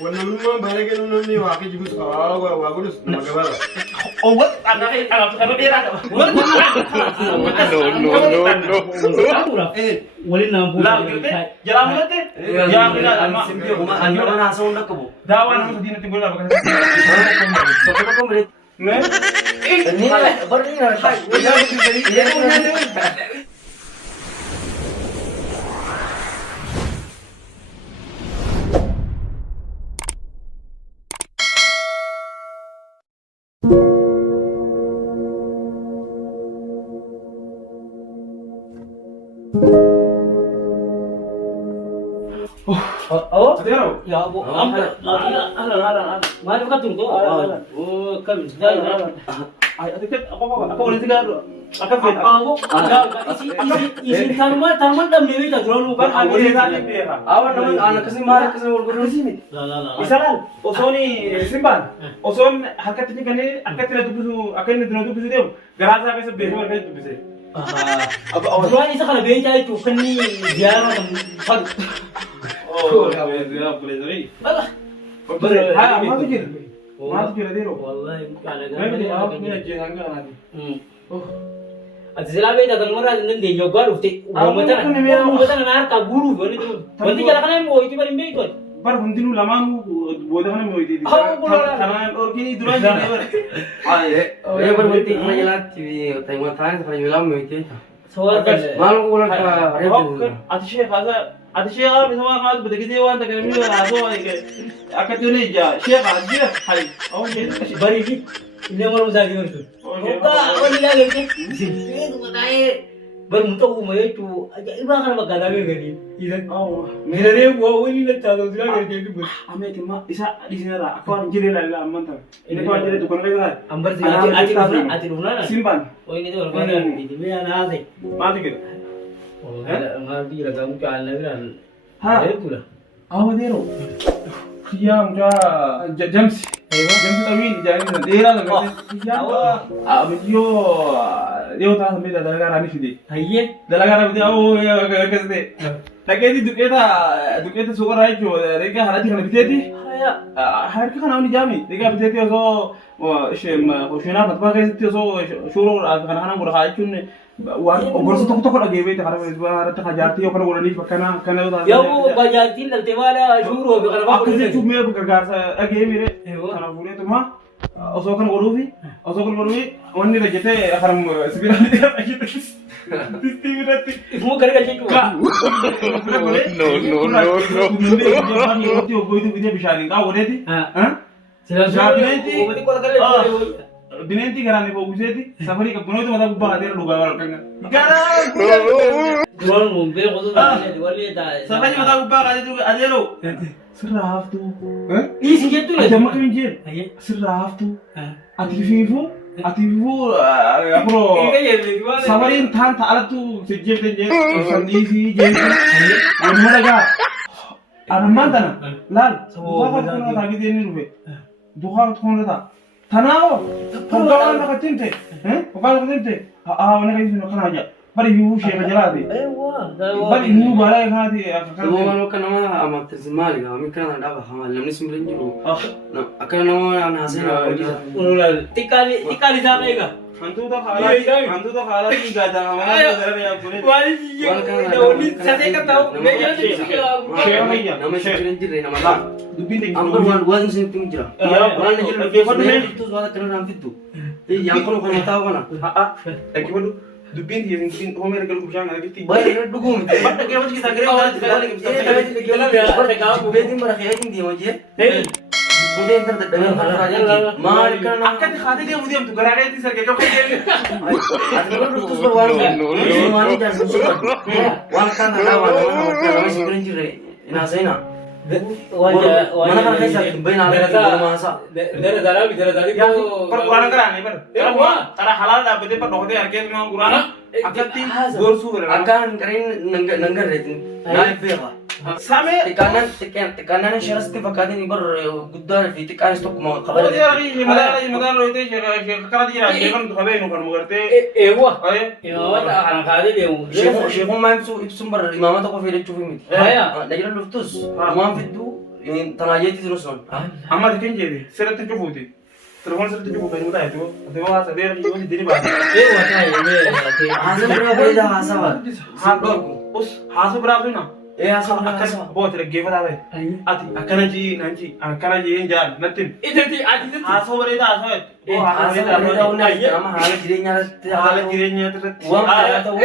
ونمنما بارك نمني واقع جبس واقولس نمجبر Oh, what? Ano pera? No. Walin na po. Jalan mo natin. Jalan mo na. Simple ko ano na nasa una ko bo. Dawan naman sa di natin gula. So ko complete. Me? Ni bar ni na tay. Oh? Adero. Ya bu. Ala. Mana ka tunggu? Oh, kami dah. Ay, atiket ako ulit sigaro. Akafet. Ako. Isi tanaman dam dewi ta drone Ban ani sani pera. Awan naman anak kasi mara kasi wal guru sini. La. Misalan, osoni simban. Oson hakat ni kani akat na dubisu, akan ni dubisu deu. Garasa ka sa beho ka dubisu. Drone isa kana bewi ta itu kan ni ziarah kan. Oh, ya boleh jadi. Bala. Ha, masuk kira. Masuk kira dero. Wallahi kana मैं भी आप मेरा जेहांगा आना थी Azila be da kalmara nan de yogar ufte umata na ka guru bani tu bani jala kana mo iti bari be to पर हुंदिनु लमानु बोलते हैं मैं इधर खाना और की दुरान जाने पर Ay, bar bunti na yala TV tay mo tan sa yala mo ite. so Malu ko lang ka okay अतिशय खासा अतिशय आप इसमें आप बता के देवान तक मैं आसो एक अकत ने जा शेख आज हाय और ये bari ki ile mo muzagi wurtu oka wani la gake sai ku dai bar mu to mu yato iba kana magana be gani idan mira ne wo wani la ta zo zira gake ki bur हमें कि माँ इसा डिज़ाइनर आ कौन जिले लाला अम्मन था इन्हें कौन जिले दुकान का है ambar ati runa na simple o ini to organ di me ana ase मार दिखे ngar di la gamu ka na bila हाँ pula आओ देरो किया मुझा जेम्स जेम्स अमीन जाने देरा लगा किया अब यो देवता हमें दलगा रानी फिदी ayye दलगा रानी आओ कैसे लगे थी दुके था सुगर आई जो देखा हालांकि खाने बिते थी haya हर के खाना उन्हीं जामी देखा बिते थी उसो शेना बतवा कैसे थी उसो शोरो खाना बुरा खाई चुन्ने और तो लगे हुए थे खाना में बाहर तक जाती है पर वो नहीं पकना करने होता ya wo bajatin dal tewala shuru be kana ba आपके से चुप में गरगार सा अगे मेरे Ewa. खाना बोले तो माँ असोकन वरुवी वन्नी लगे थे हरम सिबिरा दिया लगे थे तिस्ती minute mo kare ga chetu no तो कोई तो विजय बिशाली का हो रही थी हाँ sila Jabineti. o ko kare दिनेंती कराने को उसे थी सफरी का पुनः तो मतलब बाहर दे लुगा वाला करना gara drone mo be ko so wali da सफरी मतलब ऊपर आ जाते अजय लो सिर्फ तू isi chetu le जमा करें जेल ayye सिर्फ तू ativivu apro sabarin than thala tu sejje tenje sandisi jesu namadaga armandana lal duha ka thagi deni rupe duha thona ta thanao pagawal na katinte pagawal na katinte wane kai sino kana aja bari yu she bajala de bari yu bara kana de Mo ano ka naman amat tersimali ka mi kana dapat hamal lamni simulin juro. Na akan naman ana hasina ulal tikali sa kaiga hantu to khala ki gada hamara zara ya pure wali ji da wali sate ka tau me ya she bhaiya naman simulin jire na mala. dubin de Ambar wan sin tum jira. Wan na jiro ke fadu me tu swada kana ram fitu. Te yang kono kono tahu kana. lagi bodu dubin dia dubin homer gal kubjang lagi ti Bai na dugum. batta ke wajhi sagre Betin bara khaya kin diyo je. Bude entar da dangan raja ki. Mar kana na akka khade de mudiyam tu gara gaye ti sar ke ko ke Adno tu so wan. Mani jar so. Wan kana na wan na simulin jire. Ina saina. Mana kan kaisa bai na ala masa. dara dara ya per kurang kerane per tara halal da bede per dohde arke ma kurang akka ti gor su gara Akan karin nanggar retin. Na ife ha. Samee. Xiqqaannaan shirasti fakkaatiin bar guddaa fi xiqqaanis tokkuma Ode qabate. ari madaan roite kana jira jeekan qabee nu kan mugartee. Eewwa. Aye. Imaamata kana kaadee deemu. Sheekummaa ibsuun bar imaama tokko fayyadachuuf miti. Dajira dhuftus waan fidduu tanaajeetti jiru sun. Amma dikin jeeti sirriitti cufuuti. Telefoon sirriitti cufuuf fayyadamu taa'etu. Ati waa sadee yoo dini baate. Eewwa taa'ee. Haasa biraa fayyada haasawa. Us haasa biraa fina. Haasa biraa Akkas haasawa. booti dhaggeeffataa ta'e. Ati akkana jii nanchi akkana jii hin jaan natti. Ijatti ati Haasa bareedaa haasa. Haasa bareedaa hundi nama haala jireenyaa irratti Haala jireenyaa irratti. waan fayyaa ta'uu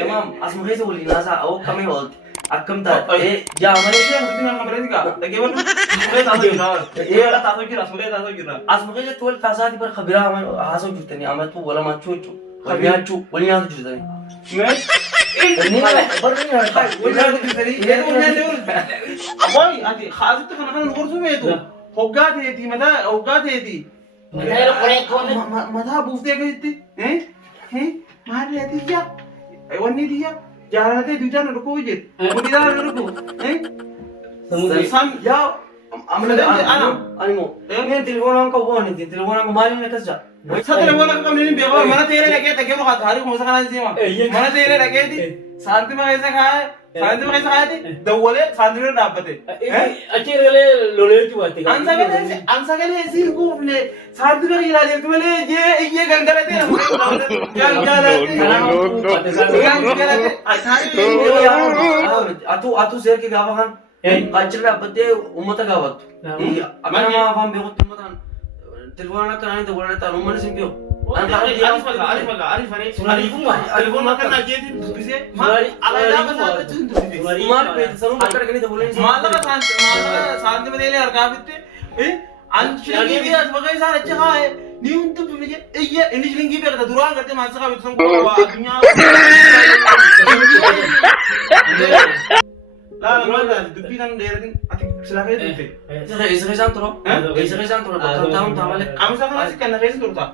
tamaam asuma keessa waliin haasaa oo kamee oolti akkam taate jaamalee asuma keessatti wal kaasaati bar kabiraa haasoo jirtanii amatu wal amaachuu jechuudha. Wal nyaachuu wal nyaatu jirtanii. Inni barri nyaata mataa buuftee keessatti maali atiyya wanni tiyya jaalatee duudhaan dhukuu jedhu guddinaan dhukuu san yaa Animo, ini telefonan kau bukan ini telefonan kau maling lekas jah. sa telefoon akka qabne hin beekaa mana teeree dhaqee dhaqee muka taariif musa kanaan siima mana teeree dhaqeeti saantima keessa kaayate dawwalee saantima dhaabbate Achi ergalee lolee cubatte. an sagalee siin kuufne saantima ilaalee malee jee iyyee gangalatee Atu serki gaafatan achirra dhaabbattee uummata gaafattu. Akka nama afaan beekutti uummataan telefoonaan akka naannoo dawwalee ta'an uummanni sin beeku. Maal beektu sanuu bakka dhaqanii dawwalee saantima teelee harkaa fitte an shilingii fi as bakka isaan achi kaa'e ni hundi bifne iyya inni shilingii beekata duraan gartee maasa qabeetu san waa addunyaa dubbii kan dheeratin ati silaa keessa turte. Isa keessaan turo. Isa keessaan turo. Bakka taa'uun ta'a malee. Amsa kanas kan na keessa turta.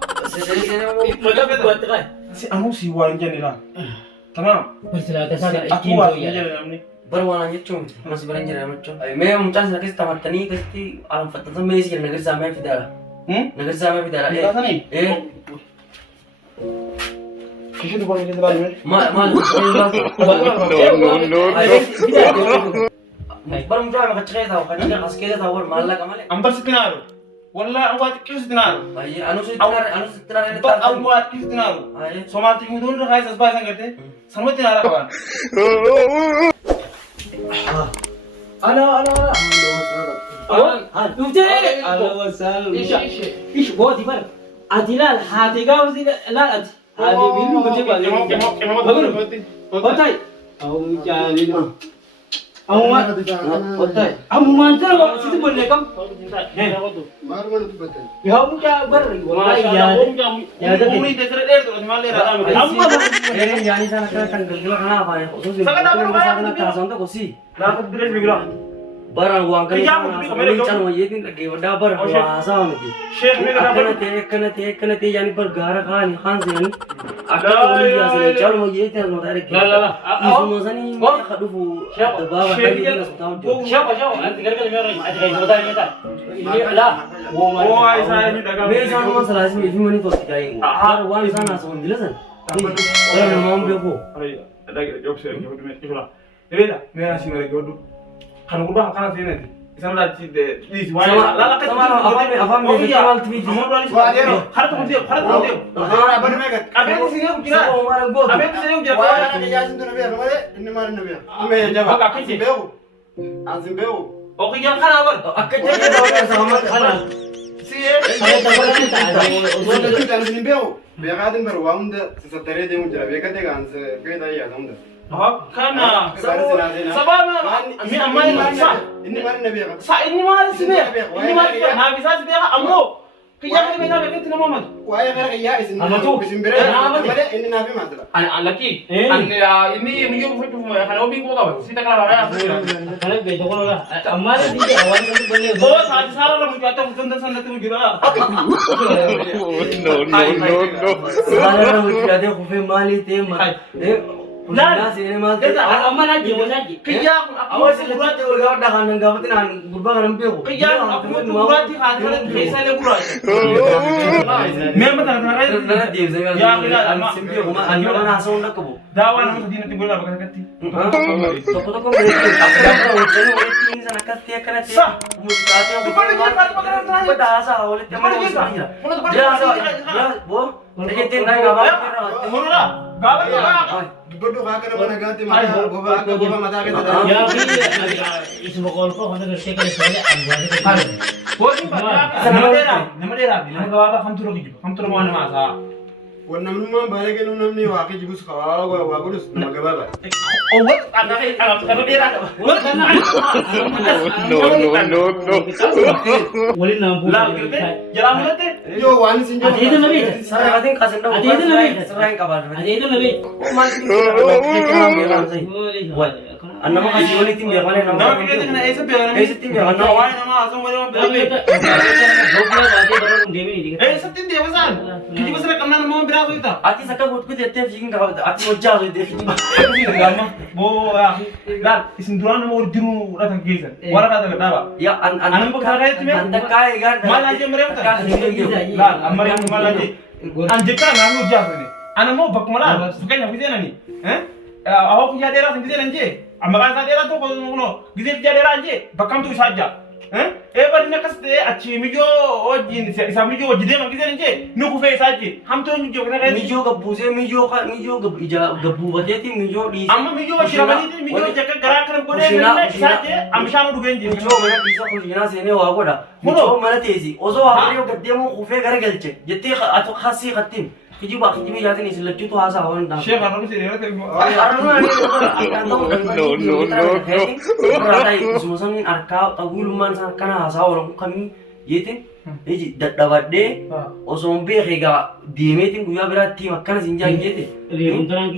Mata buat kai. Si anu si waan jenne la. Tamam. Bersilaga sana Aku waan jenne namni. Barwaanan jechuun mas biran jira jechuun. Mee mucaan sana keessa taphattanii keessatti alanfattan mee si nagarsaa mee fidaala. Nagarsaa mee fidaala. Kishuu dubbaa keessa baay'ee. Maal Baru mucaa maka cerai tahu kan dia kasih kita tahu malah kamale. Ambar sitinaaru. Wallah awwaat qisu sitinaaru. Ayah anu sih tenar ini Ba awwaat qisu sitinaaru. Ayah. Somaati muduun irra kaayisas baasan garte. Sanuma tinaara qaban. Ala. Ufte. Ish buat di mana? Adilal hati kau sih lah adi. Adi bilu macam mana? Batai. Aku jadi tu. Aku batai. Aku mantar kau situ boleh kam? Ya aku क्या बर वाला याद याद Umri desere der tu malah lera. Amma Ini jadi sana kan tanggal kena apa ya? Sangat apa lu Sana kena sangat kosi. Nak beres bigla. Barang uang kan. Kerja aku tu sampai Channel ये दिन लगे वड़ा बर वासा होने Sheikh ni dah apa? कनते यानी पर गारा खान खान से यानी अगर बोली जा से चल वो ये तेरे नोट है ला इस मौसम में खडुफु दबाव है ये ना सुताओ siapa nanti kerja lima orang aja kayak hotel ini tak ini ada Oh, saya ni dah मैं जानो मसला इसमें भी मनी तो दिखाई और वन sana समझ लिया सर और नाम देखो Ay, ada job saya job di mana? Ila, mera sih mereka jodoh. Kan gua bahkan sih nanti. Isam dah cik deh. Di sama afam में केवल tv Harus kamu dia. Abang tu sini aku kira. हमारा गो Abang tu sini aku kira. Oke, yang kan apa? अक्के चले जाओ sama खाना Karena sebab ni amal sa ini mah sini. Ini mah nah bisa sini amro. Kaya kami nak begitu nama Muhammad. laki Ini yung foto mo ya. Kalau bingung kau, sita kalau ada. kalau betul kalau lah amar di awal itu boleh Oh, saat salah lah mungkin atau sanda tu juga. सारे लोग जाते हो फिर माली थे Naas ini maal. Amma na je wala je. Kiyyaa kun Awas ilatti urgaa dhagaan nan gaafatin aan gurbaa kana beeku. kiyyaa kun akkuma gurraatti haadha keessaalee gurraacha. Mee mata kana Nana kana deebisee gara yaa bilaa amma simbii kuma ani mana haasa'uu hin qabu. daawaa nama sadiinatti godhaa bakka takkatti. Tokko tokko akka wajjin walitti inni sana akkatti akkanatti Sa. mucaatee Dubbanni kee kan bakka kana taa'e. uffata haasaa walitti amma Dubbanni hojii kee jira. kan. Yaa boo tajaajilteen naa gaafaa Murraa gaafa gaafa. Godhu haa kana mana gaatti mataa goba akka goba mataa keessa Ya fi ismu kolko wanda garse kan sai an Kootiin nama dheeraa nama gabaabaa kamtu rogi jiru kamtu rogi waan nama haasaa. Namnummaan baala kennu namni waaqi jibus waa godhus nama gabaabaa. Owwan kana dheeraa qaba. Walin nampu. Laa girtee jalaa mulattee. Yoo waan isin jedhu. Ati itu nabi. saraatiin qasin dhabu. Ati itu nabi. Saraatiin qabaatu. Ati itu nabi. Annama kasih walitti beekamee nama. Nama biqiltuu kana eessa beekamee? Eessatti beekamee? Waa'ee nama haasa'u malee waan beekamee. Eessatti hin deebisaan? Kijiba sira qabnaa nama biraa soita. Ati sakka guutuu jettee fiigin qabata. Ati hojjaa soitee fiigin. Gama boo laal isin duraan nama wal diruu dhatan keessan waraqaa taga dhaaba. Ya Anan bakka tagaa jetti mee? Anda kaya kan. Maal ajee mareefta? Laal amma reefu maal ajee? An jettara naannoo hojjaa soite. Ana immoo bakkuma laal fakkeenyaaf gisee nani. Awwa guyyaa dheeraa sin gisee nan jee. Maqaan isaa dheeraa tokko kunoo gisee guyyaa dheeraa jee bakkamtu isaa jaa. Eebbadni akkas ta'e achi mijoo wajjin isa mijoo wajji deeman gisee nan jee nu kufee isaa jee hamtuu mijoo kana kan Mijoo gabbusee mijoo gabbuubateeti mijoo dhiisee. amma mijoo wajji rabaniiti mijoo jakka garaa kana godhee isaa jee amshaan dhugeen jee. Mijoo mana dhiisa kulinaa seenee waa godha. Mijoo mana teessi osoo waaqayyo gaddeemuu kufee gara galche jettee hasii kattiin. Kijiba yaatiin isin lachuutu haasaa waan dhaaf. Sheekh Arrabni seera ta'e. Suusanin arkaa xaguulummaan isaa kana haasaa oolan kamii jeetiin iji dadhabadhee osoo hin beekee egaa deemeetiin guyyaa biraatti akkana siin jaan jeete.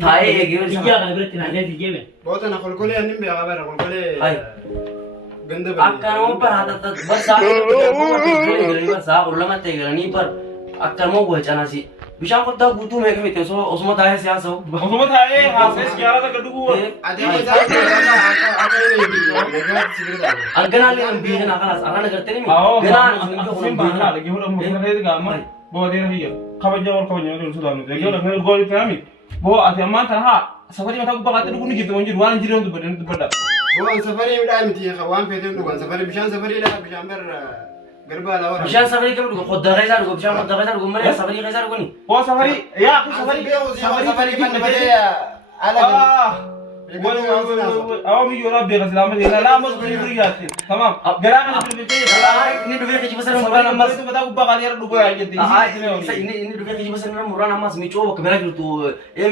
Taa'ee eegee Iya kan berarti nak jadi jebe. Boota na kolkolee annin beekaa bara kolkolee. Ay. Ganda Akkanuma baraata barsaa barsaa ulama ta'e galanii bar akkanuma gochaanasi. Bishaan kottaa guutuu meeqa fite osuma taa'ee siyaasa. Osuma taa'ee haasa'ee siyaara takka dhuguu. Adeema isaa akka nagaatti sigirta. Angganaalee kan biyya kanaa kanas arraan agartanii mi? Awoo Ganaan sin isin sin baanaa lagi hudha mukina ta'e gaama. Boo deera hiyya. Kabajaa wal kabajaa jiru suudhaan nuti. Lagi hudha kan gooli ta'ami. Boo ati ammaan tana haa safarii mataa gubbaa qaatti dhuguu ni jirtu waan jiru waan jiru dubbadha. Bo'aan safarii midhaan miti waan feeteen dhugan safarii bishaan safarii dha bishaan bara garbaa laa wara. Bishaan safarii kam dhugu koddaa keessaa dhugu bishaan koddaa keessaa dhugu malee safarii keessaa dhuguni. Boo safarii yaa kun Safarii kan malee ala. Awwa miyyoo rabbi qasilaama ta'e laa mas bari bari yaatti. Tamam. Garaa kana bilbiltee Inni dhufee kijiba sana muraan ammas. mataa gubbaa qaatti irra dhuguu yaa jetti. Inni dhufee kijiba sana muraan ammas micoo bakka biraa jirtu.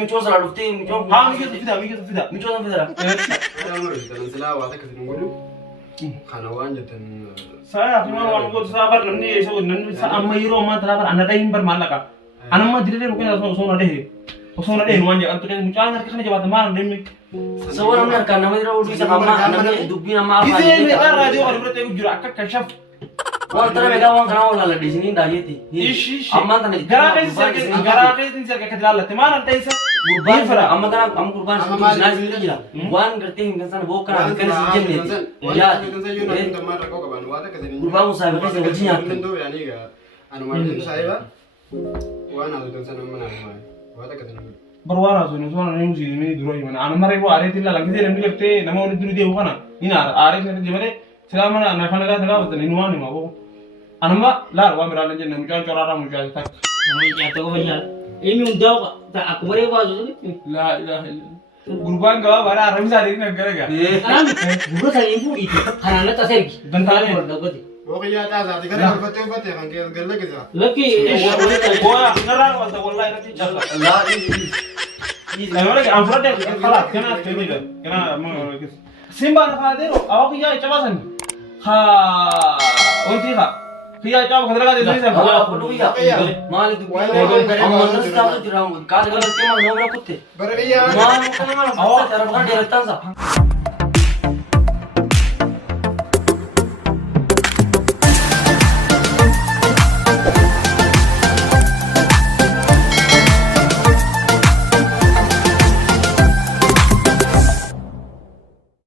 Micoo sana dhuftee micoo. Haa miyyoo fida miyyoo fida. Micoo sana fidara. Silaa waa takka sin godhu kana waan jettan. Saya cuma orang kau sabar nanti nanti amma hero amma terakhir anda dah imbar malaka. Anda mah diri bukan so na deh manja kan tuh muncul nanti kan jawab teman demi. Seorang nak kan nama dia udah bisa nama dubbi nama apa. Ini mereka radio kalau berarti aku jurak akak kasyaf. Wah terus mereka orang kenal lah di sini dah jadi. Ish. Aman kan. Gara kayak kedal lah teman nanti isa. Kurban amma kan am kurban nasi ini lah. Wan kerti kan sana bukan kan sejen ni. Ya. Kurban musa mereka sebenarnya. Anu macam saya ba, wan ada tulisan mana mana, wata kata nama. Berwarna so nih musim ini dulu gimana? Anu mereka ada tidak lagi dia nanti kerti nama orang dulu dia bukan? Ini ada nanti gimana? Selama nak nak nak betul ini mana mau? Anu mah lah, wah mereka nanti muncul corara muncul tak. Nama jatuh ke banyak. Ini undang tak aku beri bazu tu. Lah. Gurban gawa bara aram sa rin nagkaraga. Kan, guru saya ibu itu karena tak sergi. Bentar ni. Pokoknya tak ada, kalau betul kan gel lagi sah. Lagi, Boya, ngarang wala wallahi nanti cakap. Lah Nah, lagi amfra deh, kalah, kena kena dah, kena mau. Simba nak ada deh, awak kiai cabasan. Ha, onti ha. Kiai cabak kadang-kadang itu saya. Wah, perlu ya. Mal itu. Amma nasi tahu tu orang. Kadang-kadang tema nomor kutte. Berkaya. Mal kan mana? Cara bukan dia letak sah.